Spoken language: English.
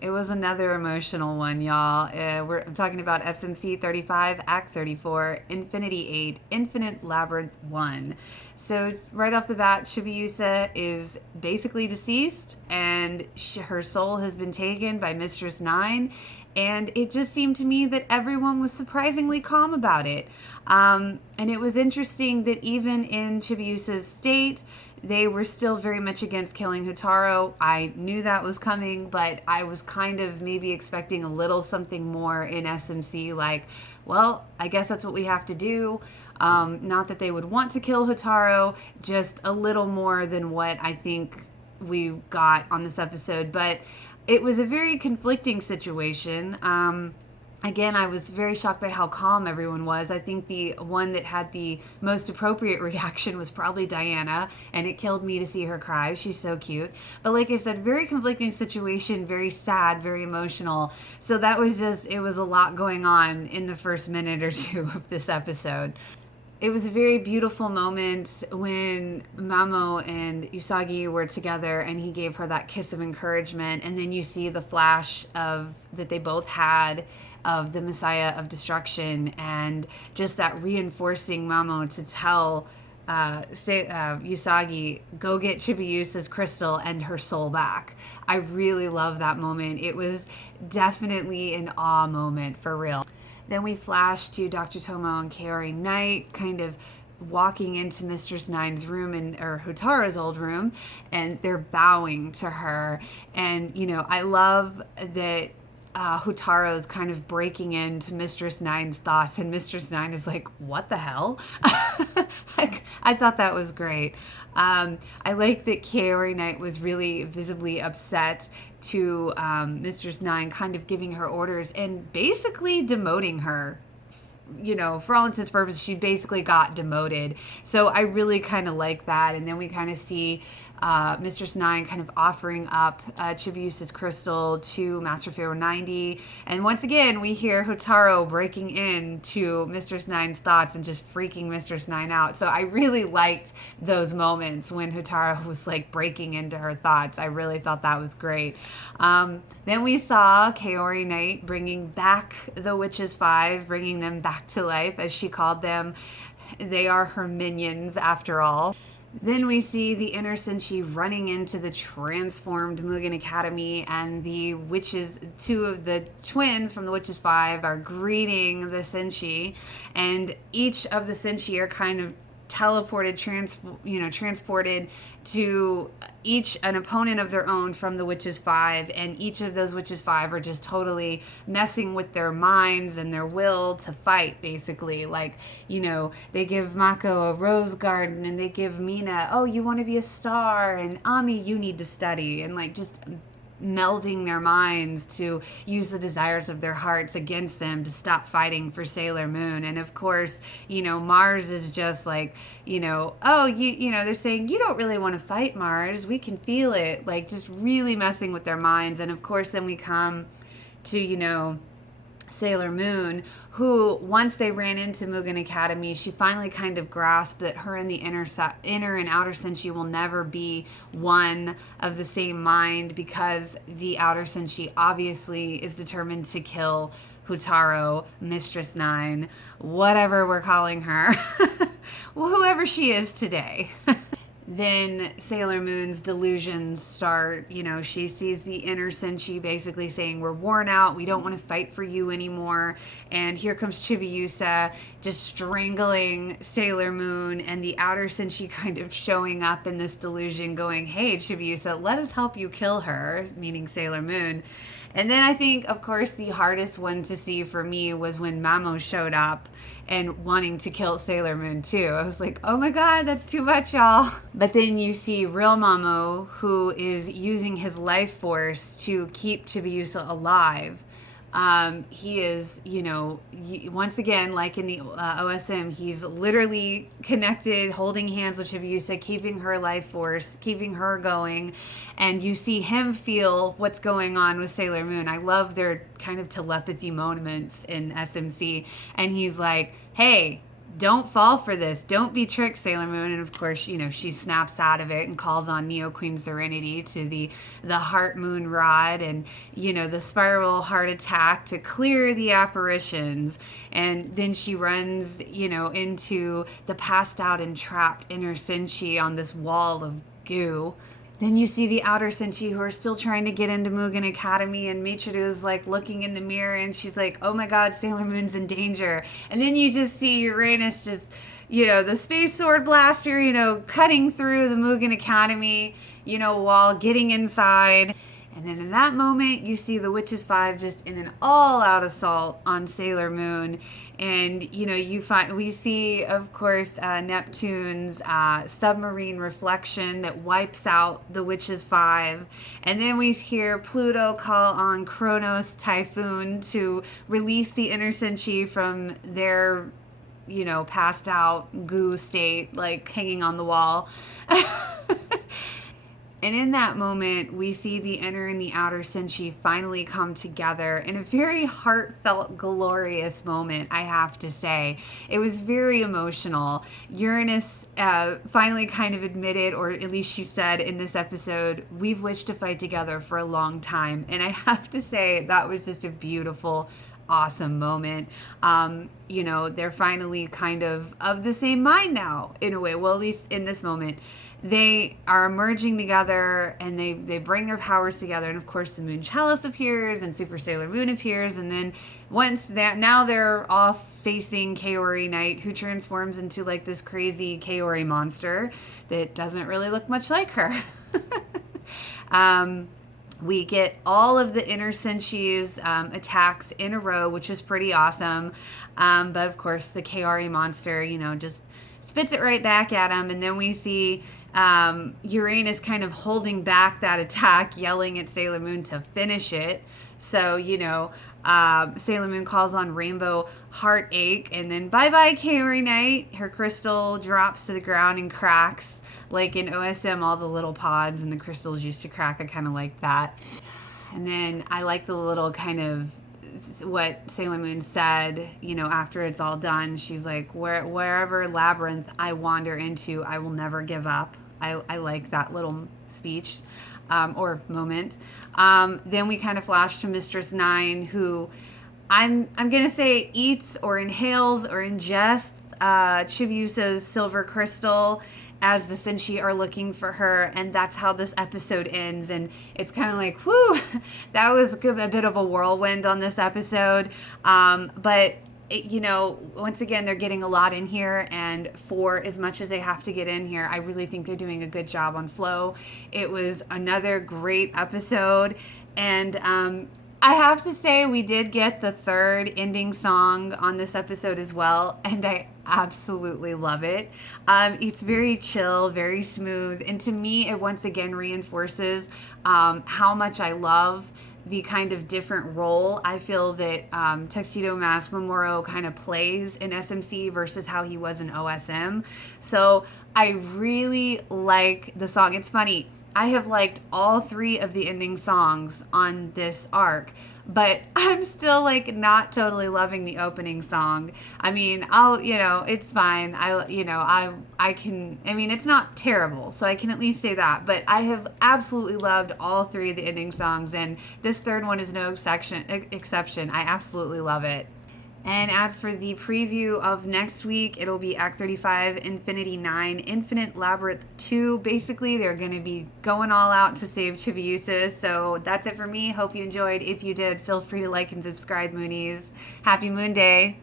it was another emotional one, y'all. I'm talking about SMC 35, Act 34, Infinity 8, Infinite Labyrinth 1. So, right off the bat, Chibiusa is basically deceased, and her soul has been taken by Mistress 9. And it just seemed to me that everyone was surprisingly calm about it. And it was interesting that even in Chibiusa's state, they were still very much against killing Hotaru. I knew that was coming, but I was kind of maybe expecting a little something more in SMC, like, well, I guess that's what we have to do. Not that they would want to kill Hotaru, just a little more than what I think we got on this episode. But it was a very conflicting situation. Again, I was very shocked by how calm everyone was. I think the one that had the most appropriate reaction was probably Diana, and it killed me to see her cry. She's so cute. But like I said, very conflicting situation, very sad, very emotional. So that was just, it was a lot going on in the first minute or two of this episode. It was a very beautiful moment when Mamo and Usagi were together and he gave her that kiss of encouragement, and then you see the flash of that they both had of the Messiah of Destruction, and just that reinforcing Mamo to tell Usagi, go get Chibiusa's crystal and her soul back. I really love that moment. It was definitely an awe moment for real. Then we flash to Dr. Tomo and Kaolinite kind of walking into Mistress Nine's room, or Hotaru's old room, and they're bowing to her. And, you know, I love that Hotaru's kind of breaking into Mistress Nine's thoughts, and Mistress Nine is like, what the hell? I thought that was great. I like that Kaolinite was really visibly upset to Mistress Nine, kind of giving her orders and basically demoting her. You know, for all intents and purposes, she basically got demoted. So I really kind of like that. And then we kind of see Mistress Nine kind of offering up Chibiusa's crystal to Master Pharaoh 90. And once again, we hear Hotaru breaking into Mistress Nine's thoughts and just freaking Mistress Nine out. So I really liked those moments when Hotaru was like breaking into her thoughts. I really thought that was great. Then we saw Kaolinite bringing back the Witches 5, bringing them back to life, as she called them. They are her minions, after all. Then we see the inner Senshi running into the transformed Mugen Academy, and the witches, two of the twins from the Witches 5 are greeting the Senshi, and each of the Senshi are kind of teleported, transported to each an opponent of their own from the Witches 5, and each of those Witches 5 are just totally messing with their minds and their will to fight, basically. Like, you know, they give Mako a rose garden, and they give Mina, oh, you want to be a star, and Ami, you need to study, and like just melding their minds to use the desires of their hearts against them to stop fighting for Sailor Moon. And of course, you know, Mars is just like, you know, oh, you know, they're saying, you don't really want to fight, Mars. We can feel it. Like, just really messing with their minds. And of course, then we come to, you know, Sailor Moon, who, once they ran into Mugen Academy, she finally kind of grasped that her and the inner and outer Senshi will never be one of the same mind, because the outer Senshi obviously is determined to kill Hotaru, Mistress Nine, whatever we're calling her, whoever she is today. Then Sailor Moon's delusions start. You know, she sees the inner Senshi basically saying, we're worn out, we don't want to fight for you anymore. And here comes Chibiusa just strangling Sailor Moon, and the outer Senshi kind of showing up in this delusion going, hey, Chibiusa, let us help you kill her, meaning Sailor Moon. And then I think, of course, the hardest one to see for me was when Mamo showed up and wanting to kill Sailor Moon too. I was like, oh my god, that's too much, y'all. But then you see real Mamo, who is using his life force to keep Chibiusa alive. He is, you know, once again, like in the OSM, he's literally connected, holding hands with Chibiusa, keeping her life force, keeping her going, and you see him feel what's going on with Sailor Moon. I love their kind of telepathy moments in SMC, and he's like, hey, don't fall for this. Don't be tricked, Sailor Moon. And of course, you know, she snaps out of it and calls on Neo Queen Serenity to the Heart Moon Rod and, you know, the Spiral Heart Attack to clear the apparitions. And then she runs, you know, into the passed out and trapped inner Senshi on this wall of goo. Then you see the outer Senshi who are still trying to get into Mugen Academy, and Michiru is like looking in the mirror and she's like, oh my god, Sailor Moon's in danger. And then you just see Uranus just, you know, the Space Sword Blaster, you know, cutting through the Mugen Academy, you know, while getting inside. And then in that moment, you see the Witches 5 just in an all-out assault on Sailor Moon. And, you know, we see, of course, Neptune's submarine reflection that wipes out the Witches 5. And then we hear Pluto call on Kronos Typhoon to release the inner Senshi from their, you know, passed out goo state, like hanging on the wall. And in that moment, we see the inner and the outer Senshi finally come together in a very heartfelt, glorious moment, I have to say. It was very emotional. Uranus finally kind of admitted, or at least she said in this episode, we've wished to fight together for a long time. And I have to say, that was just a beautiful, awesome moment. You know, they're finally kind of the same mind now, in a way. Well, at least in this moment. They are merging together and they bring their powers together. And of course the Moon Chalice appears and Super Sailor Moon appears. And then now they're off facing Kaolinite, who transforms into like this crazy Kaori monster that doesn't really look much like her. We get all of the inner Senshi's attacks in a row, which is pretty awesome. But of course the Kaori monster, you know, just spits it right back at him. And then we see Uranus kind of holding back that attack, yelling at Sailor Moon to finish it. So, you know, Sailor Moon calls on Rainbow Heartache, and then bye-bye Kaolinite. Her crystal drops to the ground and cracks. Like in OSM, all the little pods and the crystals used to crack. I kind of like that. And then I like the little kind of what Sailor Moon said, you know, after it's all done. She's like, wherever labyrinth I wander into, I will never give up. I like that little speech or moment. Then we kind of flash to Mistress 9, who I'm going to say eats or inhales or ingests Chibiusa's silver crystal as the Senshi are looking for her, and that's how this episode ends. And it's kind of like, whew, that was a bit of a whirlwind on this episode. But, you know, once again, they're getting a lot in here, and for as much as they have to get in here, I really think they're doing a good job on flow. It was another great episode, and I have to say we did get the third ending song on this episode as well, and I absolutely love it. It's very chill, very smooth, and to me it once again reinforces how much I love the kind of different role I feel that Tuxedo Mask Mamoru kind of plays in SMC versus how he was in OSM. So I really like the song. It's funny, I have liked all three of the ending songs on this arc, but I'm still like not totally loving the opening song. I mean, it's fine. It's not terrible, so I can at least say that, but I have absolutely loved all three of the ending songs, and this third one is no exception. I absolutely love it. And as for the preview of next week, it'll be Act 35, Infinity 9, Infinite Labyrinth 2. Basically, they're going to be going all out to save Chibiusa. So that's it for me. Hope you enjoyed. If you did, feel free to like and subscribe, Moonies. Happy Moon Day.